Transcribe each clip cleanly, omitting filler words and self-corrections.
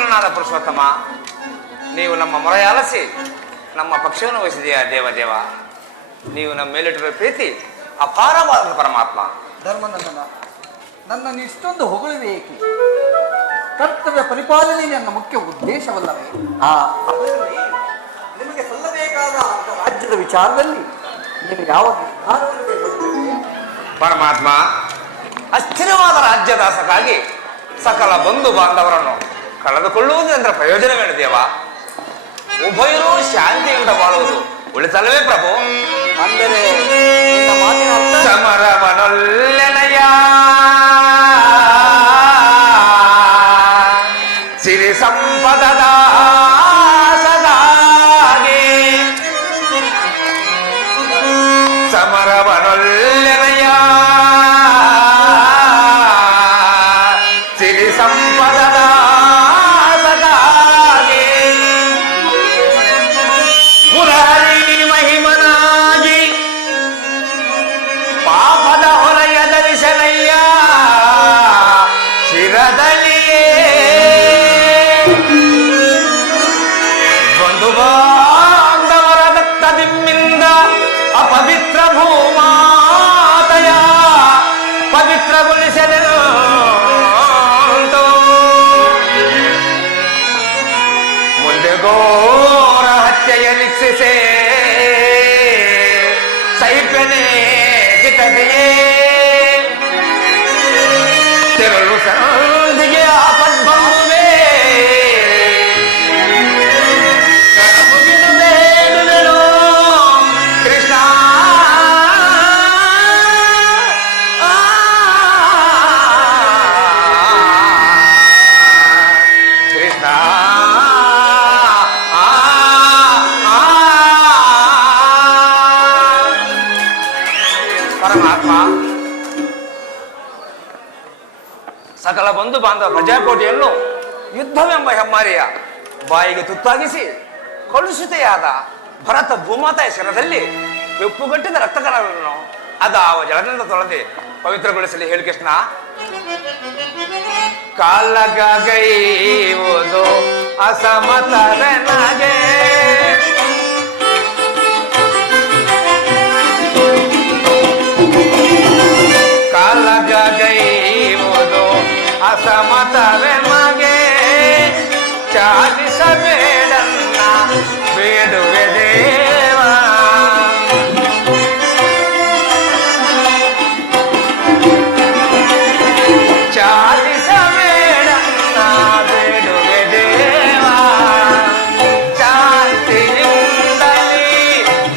ಪ್ರಸನ್ನನಾದ ಪುರುಷೋತ್ತಮ, ನೀವು ನಮ್ಮ ಮೊರೆ ಆಲಿಸಿ ನಮ್ಮ ಪಕ್ಷವನ್ನು ವಹಿಸಿದೆಯಾ ದೇವ. ನೀವು ನಮ್ಮ ಮೇಲಿಟ್ಟಿರುವ ಪ್ರೀತಿ ಅಪಾರವಾದ ಪರಮಾತ್ಮ. ಧರ್ಮನಂದನ, ನನ್ನನ್ನು ಇಷ್ಟೊಂದು ಹೊಗಳುವೇಕೆ? ಕರ್ತವ್ಯ ಪರಿಪಾಲನೆ ನನ್ನ ಮುಖ್ಯ ಉದ್ದೇಶವಲ್ಲವೇ? ನಿಮಗೆ ಸಲ್ಲಬೇಕಾದ ರಾಜ್ಯದ ವಿಚಾರದಲ್ಲಿ ನೀವು ಯಾವ ಪರಮಾತ್ಮ, ಅಸ್ಥಿರವಾದ ರಾಜ್ಯದಾಸಕ್ಕಾಗಿ ಸಕಲ ಬಂಧು ಬಾಂಧವರನ್ನು ಕಳೆದುಕೊಳ್ಳುವುದೆಂದರೆ ಪ್ರಯೋಜನವೇನು ದೇವ? ಉಭಯರೂ ಶಾಂತಿಯಿಂದ ಬಾಳುವುದು ಉಳಿತಲ್ಲವೇ ಪ್ರಭು? ಅಂದರೆ ಮಾತಿನ ಸಮರವನೊಲ್ಲೆನೆಯ ಸಿರಿ ಸಂಪದದ ಸದಾಗೆ, ಸಮರವನೊಲ್ಲೆನೆಯ ಸಿರಿ ಸಂಪದದ ಸದಾಗೆ, ಮುರಾರಿ ಮಹಿಮನಾಗಿ ಪಾಪದ ಹೊರೆಯ ಧರಿಸನಯ್ಯ ಶಿರದಲ್ಲಿಯೇ, ಬಂಧು ಬಾಂಧವರ ದತ್ತದಿಮ್ಮಿಂದ ಅಪವಿತ್ರ ಭೂಮಾತಯ ಪವಿತ್ರಗೊಳಿಸದೆನು. ಮುಂದೆ ಘೋರ ಹತ್ಯೆಯ ನಿರೀಕ್ಷಿಸೆ ಸೈಪ್ಯನೇ ಜಿತದೆಯೇ, ತೆರಳು ಸಂಧಿಗೆ ಆಪದ್ಬಂಧುವೇ, ಮುಗಿದು ಬೇಡುವೆನು ಕೃಷ್ಣ. ಕೃಷ್ಣ ಪರಮಾತ್ಮ, ಸಕಲ ಬಂಧು ಬಾಂಧವ ಪ್ರಜಾಕೋಟಿಯನ್ನು ಯುದ್ಧವೆಂಬ ಹೆಮ್ಮಾರಿಯ ಬಾಯಿಗೆ ತುತ್ತಾಗಿಸಿ ಕಲುಷಿತೆಯಾದ ಭರತ ಭೂಮಾತೆಯ ಶಿರದಲ್ಲಿ ಉಪ್ಪುಗಟ್ಟಿದ ರಕ್ತಕಣಗಳನ್ನು ಅದಾವ ಜಲದಿಂದ ತೊಳೆದು ಪವಿತ್ರಗೊಳಿಸಲಿ ಹೇಳಿ ಕೃಷ್ಣ. ಕಾಲಗೈವುದು ಅಸಮತರನಗೆ, ಕಾಲಗೈವುದು ಅಸಮತವೆಮಗೆ, ಚಾಲಿಸಬೇಡನ್ನ ಬೇಡುವೆ ದೇವ. ಚಾಲಿಸಬೇಡನ್ನ ಬೇಡುವೆ ದೇವ, ಶಾಂತಿಯಿಂದಲೇ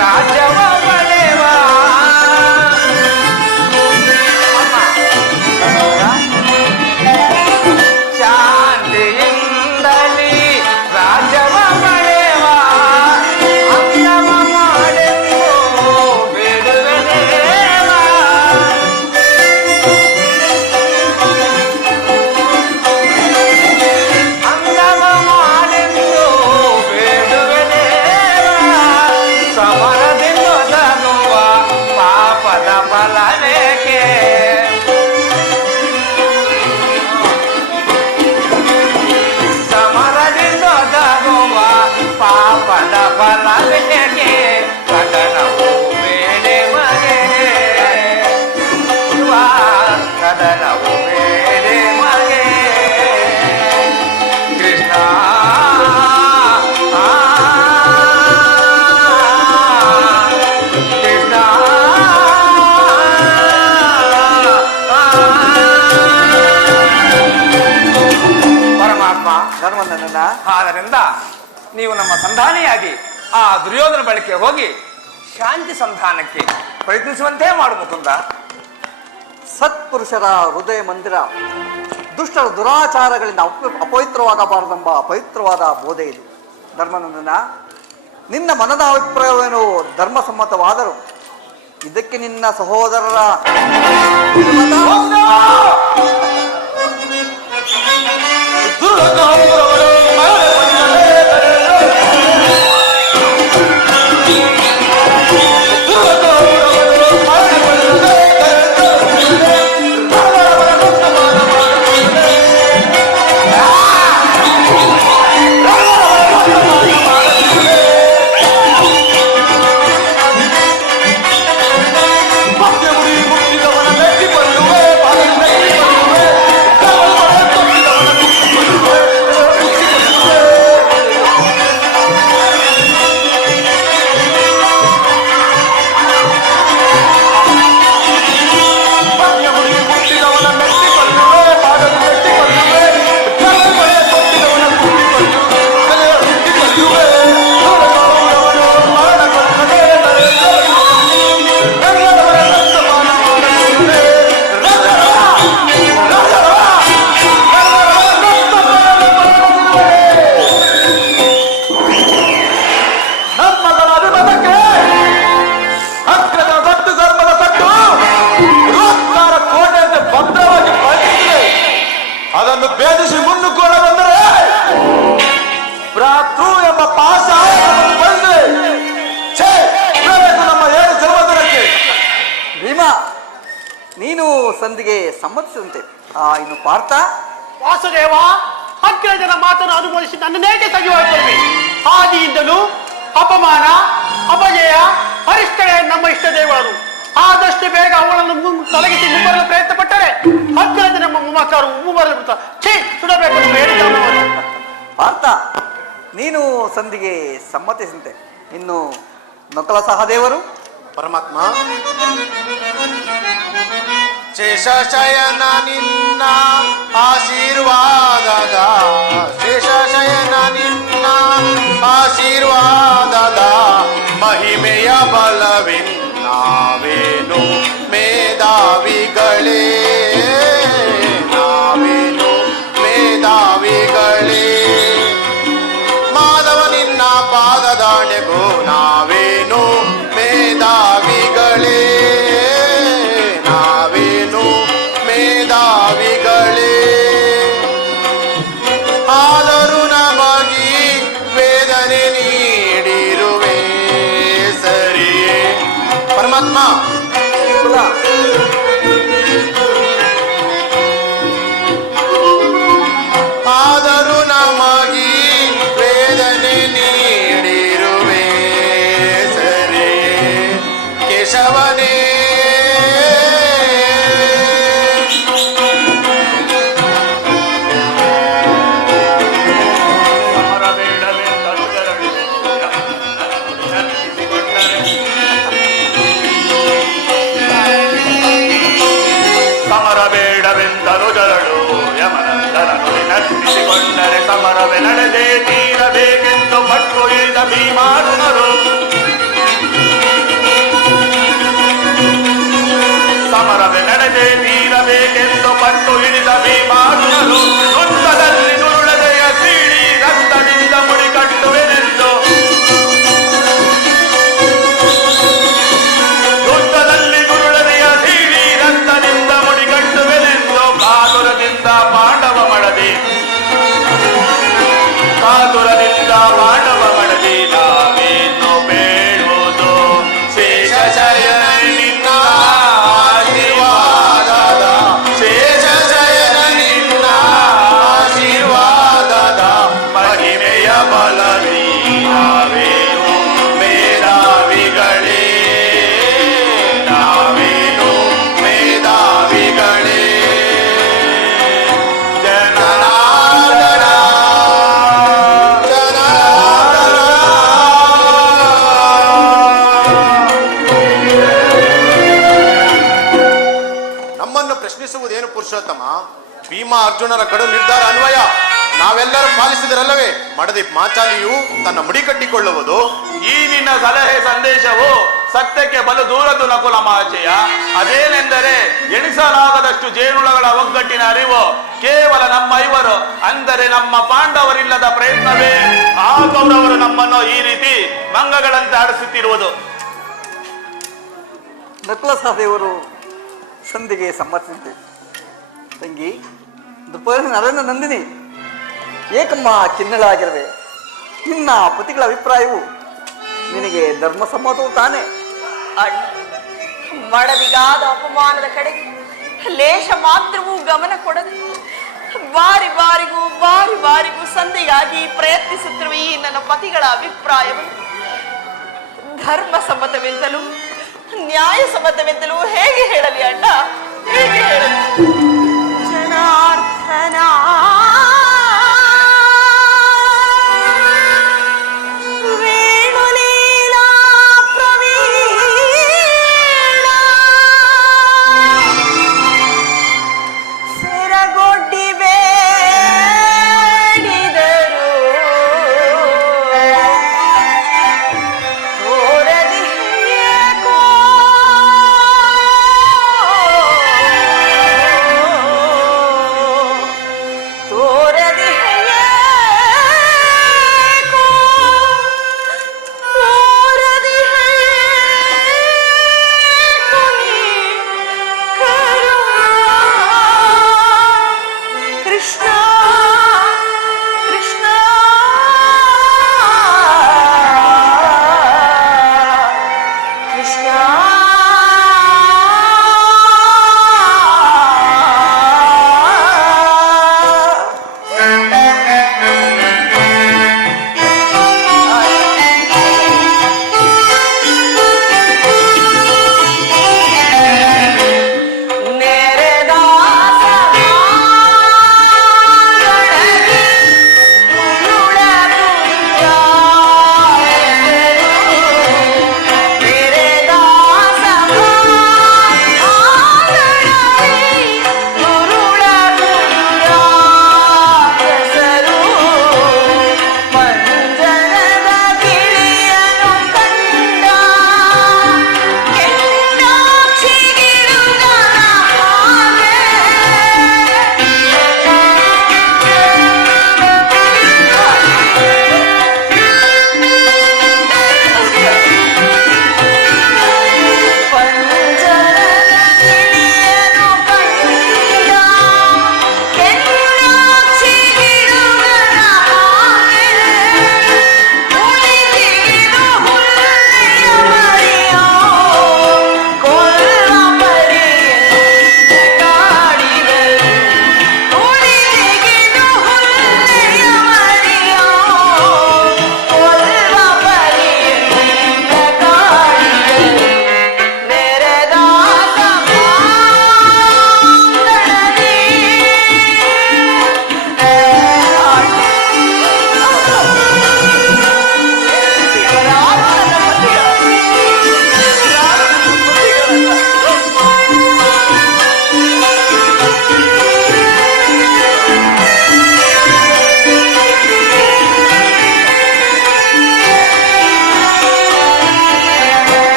ರಾಜ್ಯವ ಪಡೆವ. ಶಾಂತಿಯಿಂದಲೇ ರಾಜ್ಯವ ಪಡೆವ, ಅಂಗವ ಮಾಡೆಂದು ಬೇಡುವೆ ದೇವ. ಅಂಗವ ಮಾಡೆಂದು ಬೇಡುವೆ ದೇವ, ಸಮರದಿಂದ ತಗುವ ಪಾಪದ ಫಲವೇಕೆ? ಸಮರದಿಂದ ತಗುವ ಪಾಪದ ಫಲವೇಕೆ? ಕದನವು ಬೇಡೆ ಮಗೆ, ಕದನವು ಬೇಡೆ ಮಗೆ ಕೃಷ್ಣ. ಕೃಷ್ಣ ಪರಮಾತ್ಮ, ಧರ್ಮನಂದನ, ಆದ್ದರಿಂದ ನೀವು ನಮ್ಮ ಸಂಧಾನಿಯಾಗಿ ಆ ದುರ್ಯೋಧನ ಬಳಿಕೆ ಹೋಗಿ ಶಾಂತಿ ಸಂಧಾನಕ್ಕೆ ಪ್ರಯತ್ನಿಸುವಂತೆ ಮಾಡು ಮುಕುಂದ. ಸತ್ಪುರುಷರ ಹೃದಯ ಮಂದಿರ ದುಷ್ಟರ ದುರಾಚಾರಗಳಿಂದ ಅಪವಿತ್ರವಾಗಬಾರದೆಂಬ ಪವಿತ್ರವಾದ ಬೋಧೆ ಇದು. ಧರ್ಮನಂದನ, ನಿನ್ನ ಮನದ ಅಭಿಪ್ರಾಯವೇನು ಧರ್ಮಸಮ್ಮತವಾದರೂ ಇದಕ್ಕೆ ನಿನ್ನ ಸಹೋದರರ ನೀನು ಸಂಧಿಗೆ ಸಮ್ಮತಿಸಿದಂತೆ ಇನ್ನು ಪಾರ್ಥ ವಾಸುದೇವ, ಅಗ್ರಜನ ಮಾತನ್ನು ಅನುಮೋದಿಸಿ ನನ್ನನ್ನೇಕೆ ತೆಗೆಯುತ್ತಿರುವೆ? ಆದಿಯಿಂದಲೂ ಅಪಮಾನ, ಅಪಜಯ, ಅರಿಷ್ಟಳೆ ನಮ್ಮ ಇಷ್ಟ ದೇವರು. ಆದಷ್ಟು ಬೇಗ ಅವಳನ್ನು ತೊಲಗಿಸಿ ಮುಂಬರಲು ಪ್ರಯತ್ನ ಪಟ್ಟರೆ ಅಗ್ರಜ ನಮ್ಮ ಮೊಮ್ಮಕ್ಕಳು ಮುಂಬರಲು ಬಿಡ್ತಾರೆ. ಸುಡಬೇಕು ನಮ್ಮ ಹೇಳಿದ ಪಾರ್ಥ, ನೀನು ಸಂಧಿಗೆ ಸಮ್ಮತಿಸಿದಂತೆ ಇನ್ನು ನಕಲ ಸಹದೇವರು ಪರಮಾತ್ಮ, ಶೇಷಶಯನ ನಿನ್ನ ಆಶೀರ್ವಾದದ, ಶೇಷಶಯನ ನಿನ್ನ ಆಶೀರ್ವಾದದ ಮಹಿಮೆಯ ಬಲವಿನ್ನಾವೇನು ಮೇಧಾವಿಗಳೇ, ನಾವೇನು ಮೇಧಾವಿಗಳೇ. ಮಾಧವ ನಿನ್ನ ಪಾದದಾಣೆಗೂ ನಾವೇನು ಮೇಧಾವಿಗಳೇ, ನಾವೇನು ಮೇಧಾವಿಗಳೇ. ಆದರೂ ನಮಗಿ ವೇದನೆ ನೀಡಿರುವೆ ಸರಿಯೇ ಪರಮಾತ್ಮ. ಆದರೂ ನಮಗಿ ವೇದನೆ ನೀಡಿರುವೆ ಸರಿಯೇ ಕೇಶವನೇ. ಸಮರಬೇಡವೆಂದನು ಜರಳು ಯಮನಂದನ ನುಡಿ ನರ್ತಿಸಿಕೊಂಡರೆ ಸಮರವೇ ನಡೆದೇ ತೀರಬೇಕೆಂದು ಪಟ್ಟು ಇಳಿದ ಭೀಮಾರ್ಜುನರು. ಸಮರವೇ ನಡೆದೇ ತೀರಬೇಕೆಂದು ಪಟ್ಟು ಹಿಡಿದ ಭೀಮಾರ್ಜುನರು. ಯುದ್ಧದಲ್ಲಿ ನುರುಳದೆಯ ಸೀಳಿ ರಕ್ತದಿಂದ ಮುಡಿ ಕಟ್ಟುವೆನೆಂದು, ಯುದ್ಧದಲ್ಲಿ ನುರುಳದೆಯ ಸೀಳಿ ರಕ್ತದಿಂದ ಮುಡಿ ಕಟ್ಟುವೆನೆಂದು ಕಾತುರದಿಂದ ಪಾಂಡವ ಮಡದಿ, ಕಾತುರದಿಂದ ಪಾಂಡವ ಮಡದಿ ನಾವೇನು ಬೇಡುವುದು ಶೇಷಶಯನ ನಿನ್ನ ಆಶೀರ್ವಾದದ, ಶೇಷಶಯನ ನಿನ್ನ ಆಶೀರ್ವಾದದ ಮಹಿಮೆಯ ಬಲವಿ ನಾವೇನು ಮೇಧಾವಿಗಳೇ, ನಾವೇನು ಮೇಧಾವಿಗಳೇ. ಜನಾರ್ದನ ನಮ್ಮನ್ನು ಪ್ರಶ್ನಿಸುವುದೇನು ಪುರುಷೋತ್ತಮ? ಭೀಮ ಅರ್ಜುನರ ಕಡು ನಿರ್ಧಾರ ಅನ್ವಯ ನಾವೆಲ್ಲರೂ ಪಾಲಿಸಿದರಲ್ಲವೇ ಮಡದಿ ಮಾಚಾಲಿಯು ತನ್ನ ಮುಡಿ ಕಟ್ಟಿಕೊಳ್ಳುವುದು. ಈ ನಿನ್ನ ಸಲಹೆ ಸಂದೇಶವು ಸತ್ಯಕ್ಕೆ ಬಲು ದೂರದ್ದು ನಕುಲ ಮಹಾಶಯ. ಅದೇನೆಂದರೆ ಎಣಿಸಲಾಗದಷ್ಟು ಜೇನುಳಗಳ ಒಗ್ಗಟ್ಟಿನ ಅರಿವು ಕೇವಲ ನಮ್ಮ ಐವರು ಅಂದರೆ ನಮ್ಮ ಪಾಂಡವರಿಲ್ಲದ ಪ್ರಯತ್ನವೇ ಆ ಕೌರವರು ನಮ್ಮನ್ನು ಈ ರೀತಿ ಮಂಗಗಳಂತೆ ಆಡಿಸುತ್ತಿರುವುದು. ನಕಲ ಸಹದೇವರು ಸಂಧಿಗೆ ಸಮ್ಮತಿಸಿದಂತೆ ತಂಗಿ ದ್ರುಪದ ನರೇಂದ್ರ ನಂದಿನಿ ಏಕಮ್ಮ ಚಿನ್ನಳಾಗಿರುವೆ. ನಿನ್ನ ಪತಿಗಳ ಅಭಿಪ್ರಾಯವು ನಿನಗೆ ಧರ್ಮಸಮ್ಮತವು ತಾನೆ? ಅಣ್ಣ, ಮಡದಿಗಾದ ಅಪಮಾನದ ಕಡೆಗೆ ಲೇಷ ಮಾತ್ರವೂ ಗಮನ ಕೊಡದೆ ಬಾರಿ ಬಾರಿಗೂ ಸಂಧಿಗಾಗಿ ಪ್ರಯತ್ನಿಸುತ್ತಿರುವ ಈ ನನ್ನ ಪತಿಗಳ ಅಭಿಪ್ರಾಯವನ್ನು ಧರ್ಮಸಮ್ಮತವೆಂತಲೂ ನ್ಯಾಯಸಮ್ಮತವೆಂತಲೂ ಹೇಗೆ ಹೇಳಲಿ ಅಣ್ಣ, ಹೇಗೆ ಹೇಳಲಿ? ಜನಾರ್ದನ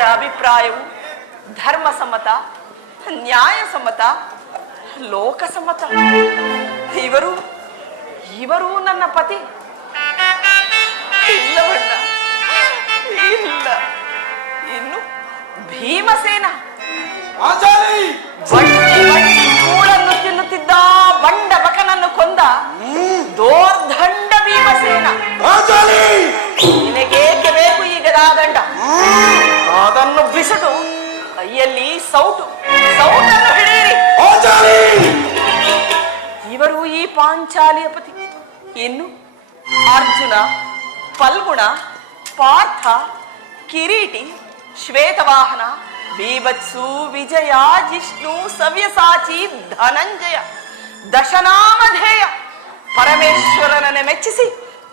ಇವರ ಅಭಿಪ್ರಾಯವು ಧರ್ಮಸಮ್ಮತ, ನ್ಯಾಯಸಮ್ಮತ, ಲೋಕಸಮ್ಮತ. ಇವರು ನನ್ನ ಪತಿ ಇಲ್ಲವಣ್ಣ, ಇಲ್ಲ. ಇನ್ನು ಭೀಮಸೇನ ಬಡ್ಡಿ ಕೂಳನ್ನು ತಿನ್ನುತ್ತಿದ್ದ ಬಂಡ ಬಕನನ್ನು ಕೊಂದ ದೋರ್ದಂಡ ಭೀಮಸೇನ. ನಿನಗೇಕೆ ಬೇಕು ಈಗ ದಂಡ? ಅದನ್ನು ಬಿಸುಟು ಕೈಯಲ್ಲಿ ಸೌಟನ್ನು ಹಿಡಿಯಿರಿ. ಇವರು ಈ ಪಾಂಚಾಲಿಯ ಪತಿ. ಇನ್ನು ಅರ್ಜುನ, ಫಲ್ಗುಣ, ಪಾರ್ಥ, ಕಿರೀಟಿ, ಶ್ವೇತವಾಹನ, ಬೀಭತ್ಸು, ವಿಜಯ, ಜಿಷ್ಣು, ಸವ್ಯಸಾಚಿ, ಧನಂಜಯ, ದಶನಾಮಧೇಯ, ಪರಮೇಶ್ವರನನ್ನೇ ಮೆಚ್ಚಿಸಿ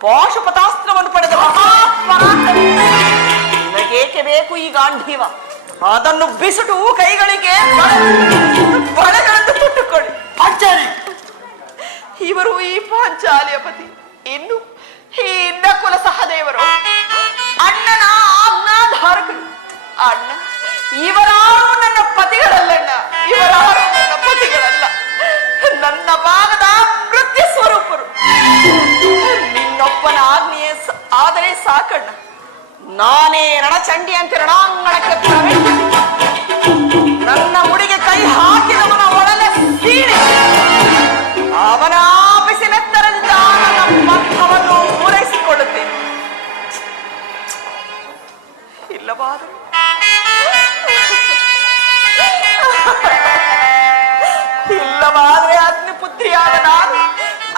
ಪಾಶುಪತಾಸ್ತ್ರವನ್ನು ಪಡೆದ ಮಹಾಪರಾಕ್ರಮಿ. ನಿಮಗೇಕೆ ಬೇಕು ಈ ಗಾಂಧೀವ? ಅದನ್ನು ಬಿಸುಟು ಕೈಗಳಿಗೆ ಬಳೆಗಳನ್ನು ತೊಟ್ಟುಕೊಳ್ಳಿ. ಇವರು ಈ ಪಾಂಚಾಲಿಯ ಪತಿ. ಇನ್ನು ಈ ನಕುಲ ಸಹದೇವರು ಅಣ್ಣನ ಆಜ್ಞಾಧಾರಕರು. ಅಣ್ಣ, ಇವರಾರು ನನ್ನ ಪತಿಗಳಲ್ಲಣ್ಣ, ಇವರಾರು ನನ್ನ ಪತಿಗಳಲ್ಲ, ನನ್ನ ಭಾಗದ ಮೃತ್ಯು ಸ್ವರೂಪರು. ನಿನ್ನೊಬ್ಬನ ಆಜ್ಞೆಯೇ ಆದರೆ ಸಾಕಣ್ಣ. ನಾನೇ ರಣಚಂಡಿ ಅಂತ ರಣಾಂಗಣಕ್ಕೆ ಪ್ರವೇಶಿಸಿ ನನ್ನ ಮುಡಿಗೆ ಕೈ ಹಾಕಿದವನ ಒಡನೆ ಸೀಳೆ ಅವನ ಬಿಸಿನೆತ್ತರದಿಂದ ನನ್ನ ಪಥವನ್ನು ಪೂರೈಸಿಕೊಳ್ಳುತ್ತೇನೆ. ಇಲ್ಲವಾದ್ರೆ ಅಗ್ನಿಪುತ್ರಿಯಾದ ನಾನು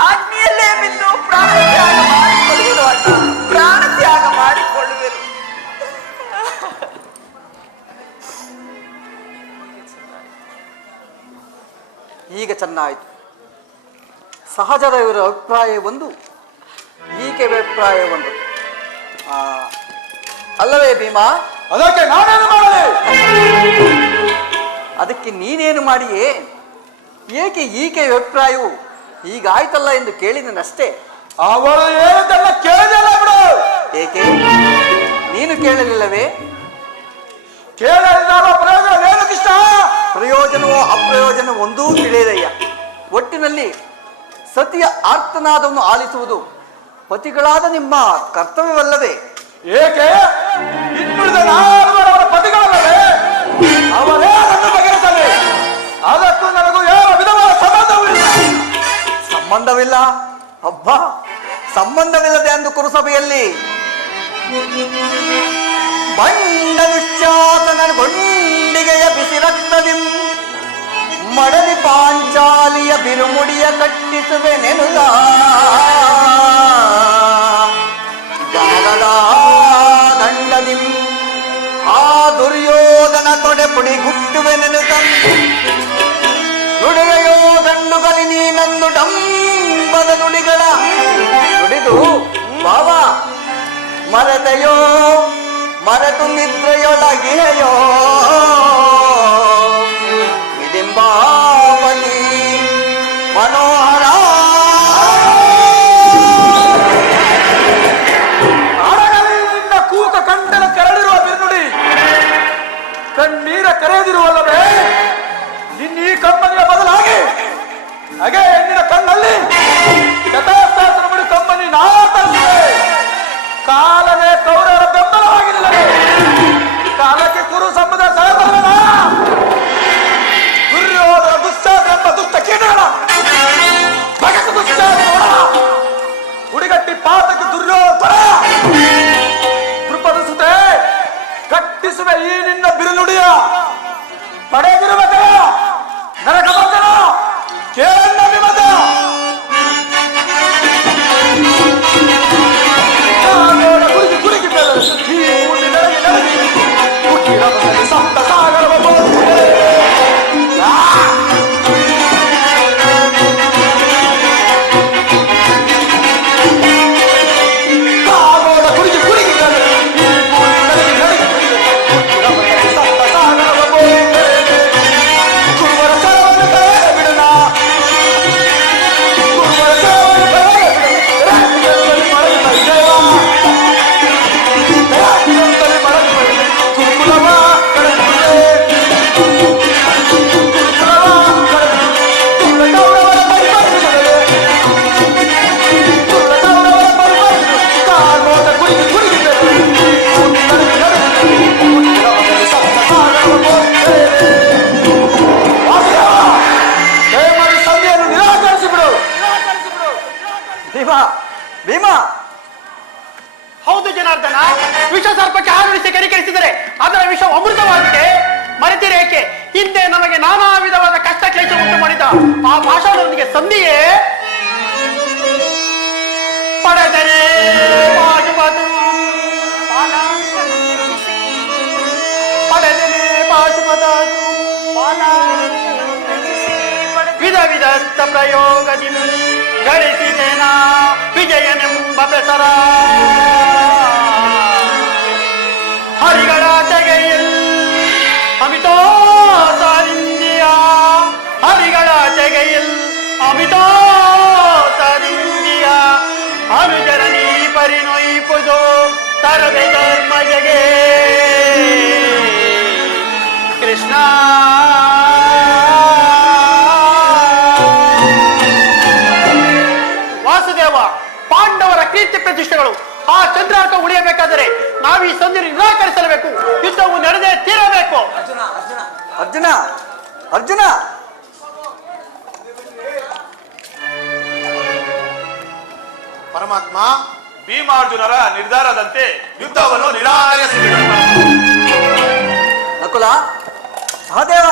ಅಗ್ನಿಯಲ್ಲೇ ಬಿದ್ದು ಪ್ರಾಣತ್ಯಾಗ ಮಾಡಿಕೊಳ್ಳುವುದು ಅಣ್ಣ, ಪ್ರಾಣತ್ಯಾಗ ಮಾಡಿಕೊಳ್ಳುವೆನು. ಈಗ ಚೆನ್ನಾಯಿತು. ಸಹಜದ ಇವರ ಅಭಿಪ್ರಾಯ ಒಂದು, ಈಕೆ ಅಭಿಪ್ರಾಯ ಒಂದು. ಅಲ್ಲವೇ ಭೀಮಾ? ಅದಕ್ಕೆ ನಾನೇನು ಮಾಡಲಿ? ಅದಕ್ಕೆ ನೀನೇನು ಮಾಡಿಯೇ? ಏಕೆ ಈಕೆ ಅಭಿಪ್ರಾಯವು ಹೀಗಾಯ್ತಲ್ಲ ಎಂದು ಕೇಳಿದನಷ್ಟೇ. ಅವರು ಹೇಳಿದ್ದನ್ನ ಕೇಳಿದಲ್ಲ ಬಿಡು. ಏಕೆ ನೀನು ಕೇಳಲಿಲ್ಲವೇ? ಕೇಳಿದ ಪ್ರಯೋಜನ ಏನು ಕೃಷ್ಣ? ಪ್ರಯೋಜನವೋ ಅಪ್ರಯೋಜನ ಒಂದೂ ತಿಳಿಯದಯ್ಯ. ಒಟ್ಟಿನಲ್ಲಿ ಸತಿಯ ಆರ್ತನಾದವನ್ನು ಆಲಿಸುವುದು ಪತಿಗಳಾದ ನಿಮ್ಮ ಕರ್ತವ್ಯವಲ್ಲವೇ? ಏಕೆ ಇನ್ನುಳಿದ ನಾಲ್ವರವರ ಪತಿಗಳಲ್ಲವೇ? ಅವರೇ ಅದನ್ನು ಬಗೆಹರಿಸಲಿ. ಅದಕ್ಕೂ ನನಗೂ ಯಾವ ವಿಧವಾದ ಸಂಬಂಧವಿಲ್ಲ. ಸಂಬಂಧವಿಲ್ಲ? ಹಬ್ಬ, ಸಂಬಂಧವಿಲ್ಲದೆ ಅಂದು ಕುರುಸಭೆಯಲ್ಲಿ ಬಂಡ ದುಶ್ಯಾಸನ ಗೊಂಡಿಗೆಯ ಬಿಸಿ ರಕ್ತದಿಂ ಮಡಲಿ ಪಾಂಚಾಲಿಯ ಬಿರುಮುಡಿಯ ಕಟ್ಟಿಸುವೆ ನೆನುದ ಜನಗದ ದಂಡದಿಂ ಆ ದುರ್ಯೋಧನ ತೊಡೆ ಪುಡಿ ಗುಟ್ಟುವೆ ನೆನುದ ನುಡಿಗೆಯೋ ದಂಡುಗಲಿ ನೀನಂದು ಡಂಬದ ನುಡಿಗಳ ನುಡಿದು ಬಾವ ಮರೆತೆಯೋ ಮರೆತು ನಿದ್ರೆಯೊಳಗೆಯೋ ಇದಿಂಬಾಪತಿ ಮನೋಹರ. ನಿನ್ನ ಕೂಕ ಕಂಡನ ಕರಳಿರುವ ಬಿರುನುಡಿ ಕಣ್ಣೀರ ಕರೆಯದಿರುವಲ್ಲವೇ? ನಿನ್ನ ಈ ಕಂಪನಿಯ ಬದಲಾಗಿ ಹಾಗೆ ಹೆಣ್ಣಿನ ಕಣ್ಣಲ್ಲಿ ಯಥಾಶಾಸ್ತ್ರ ಬಿಡಿ ಕಂಪನಿ ನಾಟಲ್ವೇ? ಕಾಲವೇ ಕೌರವರ ಬೆಂಬಲವಾಗಿಲ್ಲ. ಕಾಲಕ್ಕೆ ಕುರು ಸಂಬಂಧ ಸಹೋದರನ ದುರ್ಯೋಧನ ದುಶ್ಯಾಸನ ಎಂಬ ದುಷ್ಟ ಕೀಟಗಳ ಭಗತ ದುಶ್ಯಾಸನ ಹುಡಿಗಟ್ಟಿ ಪಾತಕ್ಕೆ ದುರ್ಯೋಧನ ಕೃಪಡಿಸುತ್ತೆ. ಕಟ್ಟಿಸುವೆ ಈ ನಿನ್ನ ಬಿರುನುಡಿಯ ಪಡೆದಿರುವ ನರಕ ಬಂಧನ ಕೇಳಣ್ಣ ವಿಮತ. ಗುರುಗಿ ಈ ನಡೆಗಿ ನಡೆಗಿ ಸಂತ ಸಾಗರ ಗುರುವರ ಸರವನ್ನು ಎತ್ತಿದರೆ ಅದರ ವಿಷ ಅಮೃತವಾಗಿದೆ. ಮರೆತಿರೇಕೆ ಹಿಂದೆ ನಮಗೆ ನಾನಾ ವಿಧವಾದ ಕಷ್ಟ ಕ್ಲೇಶ ಉಂಟು ಮಾಡಿದ ಆ ಪಾಷಾಣನಿಗೆ ಸಂಧಿಯೇ ಪಡೆದರೆ ಪಾಶುಪತ ಪಡೆದರೆ ಪಾಶುಪತ ವಿಧ ವಿಧಸ್ಥ ಪ್ರಯೋಗದಿ ಗಳಿಸಿದೆನ ವಿಜಯನೆಂಬ ಬೆಸರ. ಹರಿಗಳ ತೆಗೆಯಲ್ ಅಮಿತೋತರಿಂದಿಯ ಹರಿಗಳ ತೆಗೆಯಲ್ ಅಮಿತೋತರಿಂದಿಯ ಅನುಜರ ನೀ ಪರಿನೊಯ್ಪುದು ತರದೆ ಧರ್ಮಜಗೆ ಕೃಷ್ಣ. ವಾಸುದೇವ, ಪಾಂಡವರ ಕೀರ್ತಿ ಪ್ರತಿಷ್ಠೆಗಳು ಆ ಚಂದ್ರಾರ್ಕ ಉಳಿಯಬೇಕಾದರೆ ನಾವು ಈ ಸಂಧಿ ನಿರಾಕರಿಸಲೇಬೇಕು. ಯುದ್ಧವು ನಡೆದೇ ತೀರಬೇಕು. ಅರ್ಜುನ, ಅರ್ಜುನ, ಪರಮಾತ್ಮ, ಭೀಮಾರ್ಜುನರ ನಿರ್ಧಾರದಂತೆ ಯುದ್ಧವನ್ನು ನಿರಾಕರಿಸಿಬಿಡು. ನಕುಲ, ಸಹದೇವ,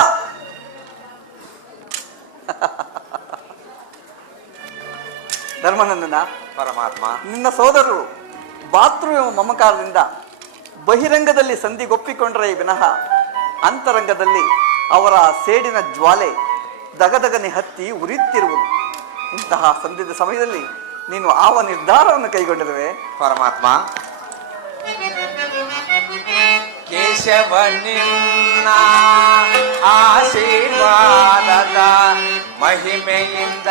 ಧರ್ಮನಂದನ, ಪರಮಾತ್ಮ, ನಿನ್ನ ಸೋದರರು ಭಾತೃ ಮಮಕಾರದಿಂದ ಬಹಿರಂಗದಲ್ಲಿ ಸಂಧಿಗೊಪ್ಪಿಕೊಂಡರೆ ವಿನಃ ಅಂತರಂಗದಲ್ಲಿ ಅವರ ಸೇಡಿನ ಜ್ವಾಲೆ ದಗದಗನೆ ಹತ್ತಿ ಉರಿಯುತ್ತಿರುವುದು. ಇಂತಹ ಸಂಧಿದ ಸಮಯದಲ್ಲಿ ನೀನು ಆವ ನಿರ್ಧಾರವನ್ನು ಕೈಗೊಂಡಿರುವೆ. ಪರಮಾತ್ಮ, ಕೇಶವ ನಿನ್ನ ಆಶೀರ್ವಾದದ ಮಹಿಮೆಯಿಂದ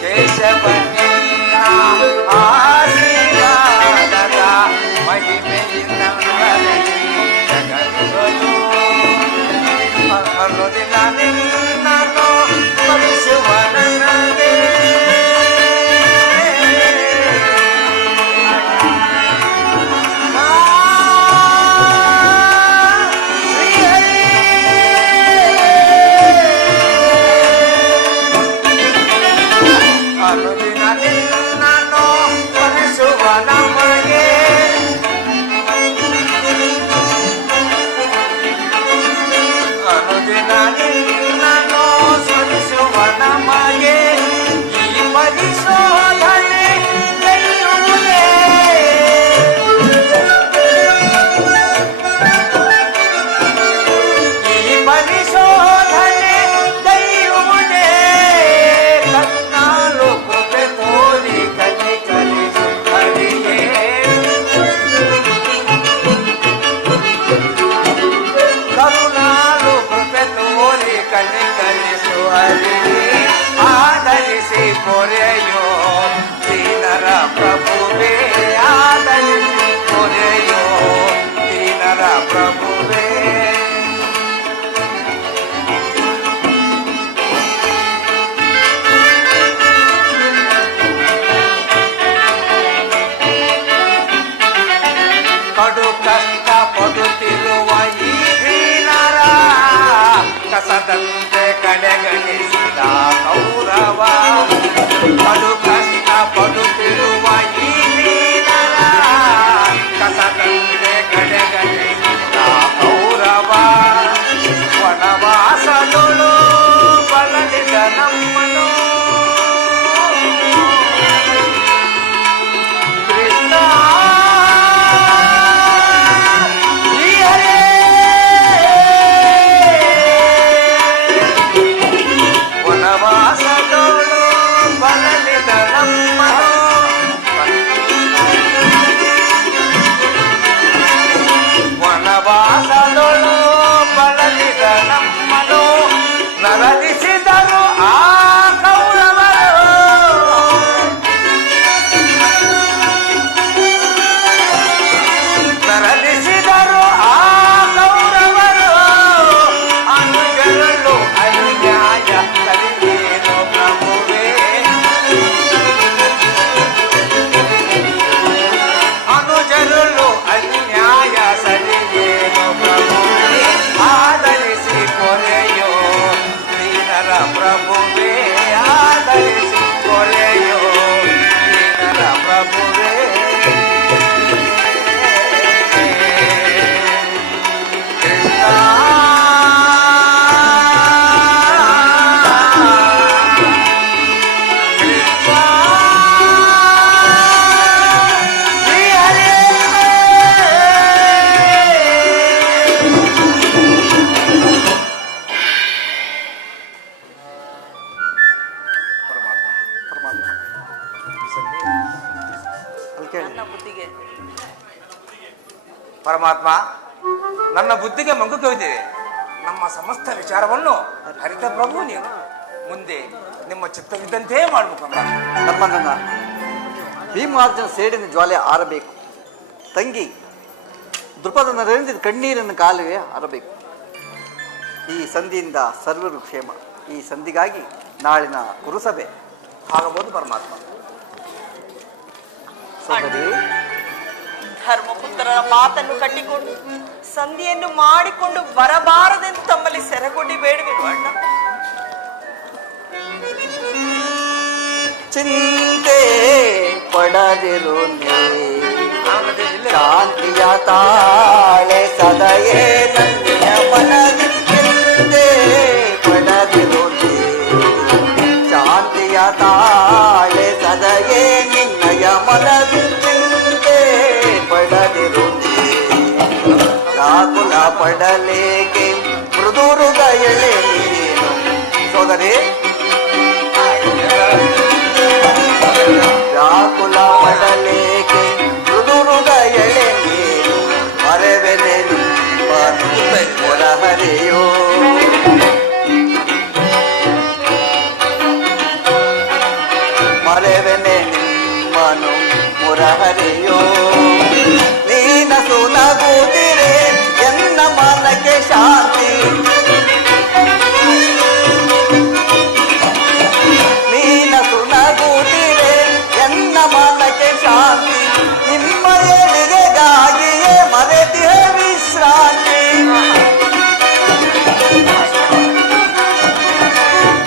ಕೇಶವ ನಿನ್ನ ಆಶೀರ್ವಾದದ ಮಹಿಮೆಯಿಂದ ಜಗತ್ತು ಅನ್ನೋದಿಲ್ಲ ನಿನ್ನನ್ನು ಸ್ಮರಿಸುವ ನನ್ನದೇ ಅನುದಿನ ನಿನ್ನನ್ನು ಸ್ಮರಿಸುವ ನಮಗೆ ಅನುದಿನ ನಿನ್ನನ್ನು ಸ್ಮರಿಸುವ ನಮಗೆ ಈ ಪರಿಶೋಧನೆ ಕೈಯುವುದೇ ಈ ಪರಿಶೋಧನೆ ಕೈಯುವುದೇ ಕಣ್ಣಾಲು ಕೃಪೆ ತೋರಿ ಕಲಿ ಕಲಿಸು ಹರಿಯೇ ಕರುಣಾಲು ಕೃಪೆ ತೋರಿ ಕಲಿ ಕಲಿಸು ಹರಿಯೇ ಆದರಿಸಿ ಪೊರೆಯೋ ದೀನರ ಪ್ರಭುವೇ ಆದರಿಸಿ ಪೊರೆಯೋ ದೀನರ ಪ್ರಭುವೇ ಕಡು ಕಷ್ಟ ಪಡುತ್ತಿರುವ ಈ ದೀನರ ಕಸದಂತೆ ಕಡೆಗಣಿಸಿದ ಕೌರವ ಕಡು ಕಷ್ಟ ಪಡುತ್ತಿರುವ ಈ ದೀನರ ಕಸದಂತೆ ಕಡೆಗಣಿಸಿದ ಕೌರವ ವನವಾಸದೊಳು ಬಳಲಿದ ನಮ್ಮನು ಕೃಷ್ಣ ಶ್ರೀ ಹರೇ ಪರಮಾತ್ಮ, ನನ್ನ ಬುದ್ಧಿಗೆ ಮಂಕು ಕವಿದಿದೆ. ನಮ್ಮ ಸಮಸ್ತ ವಿಚಾರವನ್ನು ಹರಿತ ಪ್ರಭು ನೀನು. ಮುಂದೆ ನಿಮ್ಮ ಚಿತ್ತವಿದ್ದಂತೆ ಮಾಡಬೇಕು. ನಮ್ಮನ್ನ ಭೀಮಾರ್ಜುನ ಸೇಡಿನ ಜ್ವಾಲೆ ಆರಬೇಕು. ತಂಗಿ ದೃಪದನ ರೆಂದಿದ ಕಣ್ಣೀರನ್ನು ಕಾಲುವೆ ಆರಬೇಕು. ಈ ಸಂಧಿಯಿಂದ ಸರ್ವರು ಕ್ಷೇಮ. ಈ ಸಂಧಿಗಾಗಿ ನಾಳಿನ ಕುರುಸಭೆ ಆಗಬಹುದು ಪರಮಾತ್ಮ. ಸೋದರಿ, ಧರ್ಮಪುತ್ರರ ಮಾತನ್ನು ಕಟ್ಟಿಕೊಂಡು ಸಂಧಿಯನ್ನು ಮಾಡಿಕೊಂಡು ಬರಬಾರದೆಂದು ತಮ್ಮಲ್ಲಿ ಸೆರೆಗೊಂಡಿ ಬೇಡಬೇಕು ಅಣ್ಣ. ಚಿಂತೆ ಪಡದಿರು ಶಾಂತಿಯ ತಾಳೆ ಸದಯೇ ನನ್ನೆಯ ಮನದಿ. ಚಿಂತೆ ಪಡದಿರು ಶಾಂತಿಯ ತಾಳೆ ಸದಯೇ ನಿನ್ನಯ ಮನದಿ. ಚಿಂತೆ ಪಡದಿರು ವ್ಯಾಕುಲ ಪಡಲೇಕೆ ಮೃದು ಹೃದಯಳೆ ನೀನು. ಸೋದರಿ, ವ್ಯಾಕುಲ ಪಡಲೇಕೆ ಮೃದು ಹೃದಯಳೆ ನೀನು. ಮರೆವೆನೆ ಹೊರಹರಿಯೋ ಮರೆವೆನೆ ನಿಮ್ಮನು ಮುರಹರಿಯೋ. ನೀನಸು ನಗುತ್ತಿರೆ ಎನ್ನ ಮನಕ್ಕೆ ಶಾಂತಿ. ನೀನಸು ನಗುತ್ತಿರೆ ಎನ್ನ ಮನಕ್ಕೆ ಶಾಂತಿ. ನಿಮ್ಮ ಎಳಿಗೆಗಾಗಿಯೇ ಮರೆತಿಹ ವಿಶ್ರಾಂತಿ.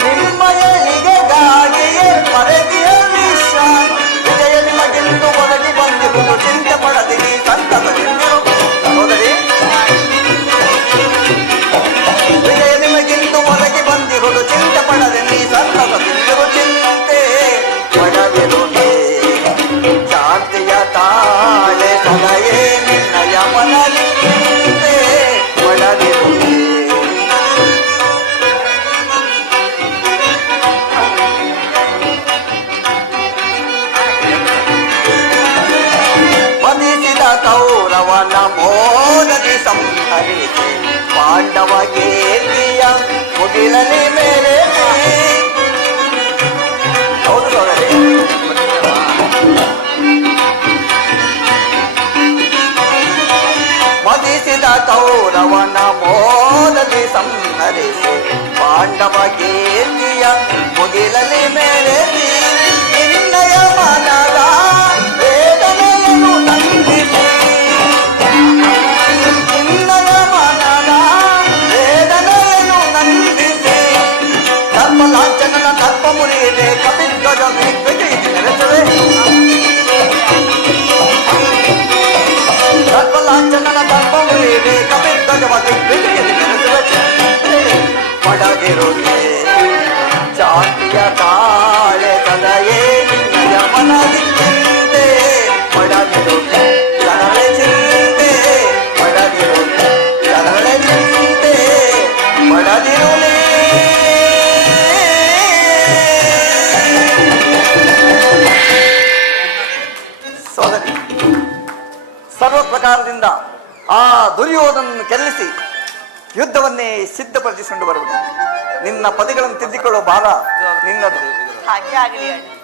ನಿಮ್ಮ ಎಳಿಗೆಗಾಗಿಯೇ ಮರೆತಿಹ ವಿಶ್ರಾಂತಿ. ವಿಜಯ ನಿಮಗೆಂದು ಒದಗಿ ಬಂದಿರುವುದು ಚಿಂತೆ ಪಡದಿರಿ ಸಂತಸದಿಂದಿರು. ಸೋದರಿ, ವಿಜಯ ನಿಮಗೆಂದು ಒದಗಿ ಬಂದಿರುವುದು ಚಿಂತೆ ಪಡದೆ ನೀ ಸಂತಸದಿಂದಿರು. ಚಿಂತೆ ಪಡದಿರು ಶಾಂತಿಯ ತಾಳೆ ಸದಯೇ ನಿನ್ನಯ ಮನದಿ. ಚಿಂತೆ ಪಡದಿರು ಮದಿಸಿದ ಕೌರವನ ಮೋದದಿ ಸಂಹರಿಸಿ ಪಾಂಡವ ಗೇರಿಯ ಮುಗಿಲಲಿ ಮೇಲೆ. ಹೌದು ಸೋದರಿ, ಮದಿಸಿದ ಕೌರವನ ಮೋದದಿ ಸಂಹರಿಸಿ ಪಾಂಡವ ಗೇರಿಯ ಮುಗಿಲಲಿ ಮೇಲೆ. ನಿನ್ನಯ ಮನದ ವೇದನೆಯನ್ನು ನಂದಿಸಿ. ನಿನ್ನಯ ಮನದ ವೇದನೆಯನ್ನು ನಂದಿಸಿ. ಧರ್ಮ ಲಾಂಛನನ ದರ್ಪ ಮುರಿಯದೆ ಕಪಿಧ್ವಜ ದಿಗ್ವಿಜಯಿಸಿ ನೆರೆಸುವೆ. ಧರ್ಮ ಲಾಂಛನನ ದರ್ಪ ಮುರಿಯದೆ ಕಪಿಧ್ವಜವ ದಿಗ್ವಿಜಯಿಸಿ ನೆರೆಸುವೆ. ಪಡದಿರುವೆ ಶಾಂತಿಯ ತಾಳೆ ಸದಯೇ ನಿನ್ನಯ ಮನದಿ. ಚಿಂತೆ ಪಡದಿರುವೆ ಸರಳೆ ಚಿಂತೆ ಪಡದಿರುವೆ ಸರಳೆ ಚಿಂತೆ ಪಡದಿರುವೆ. ಸೋದರಿ, ಸರ್ವ ಪ್ರಕಾರದಿಂದ ಆ ದುರ್ಯೋಧನನ್ನು ಕೆರಳಿಸಿ ಯುದ್ಧವನ್ನೇ ಸಿದ್ಧಪಡಿಸಿಕೊಂಡು ಬರುವುದು. ನಿನ್ನ ಪದಗಳನ್ನು ತಿದ್ದಿಕೊಳ್ಳುವ ಭಾರ ನಿನ್ನದು. ಹಾಗೆ ಆಗಲಿ ಅಣ್ಣ.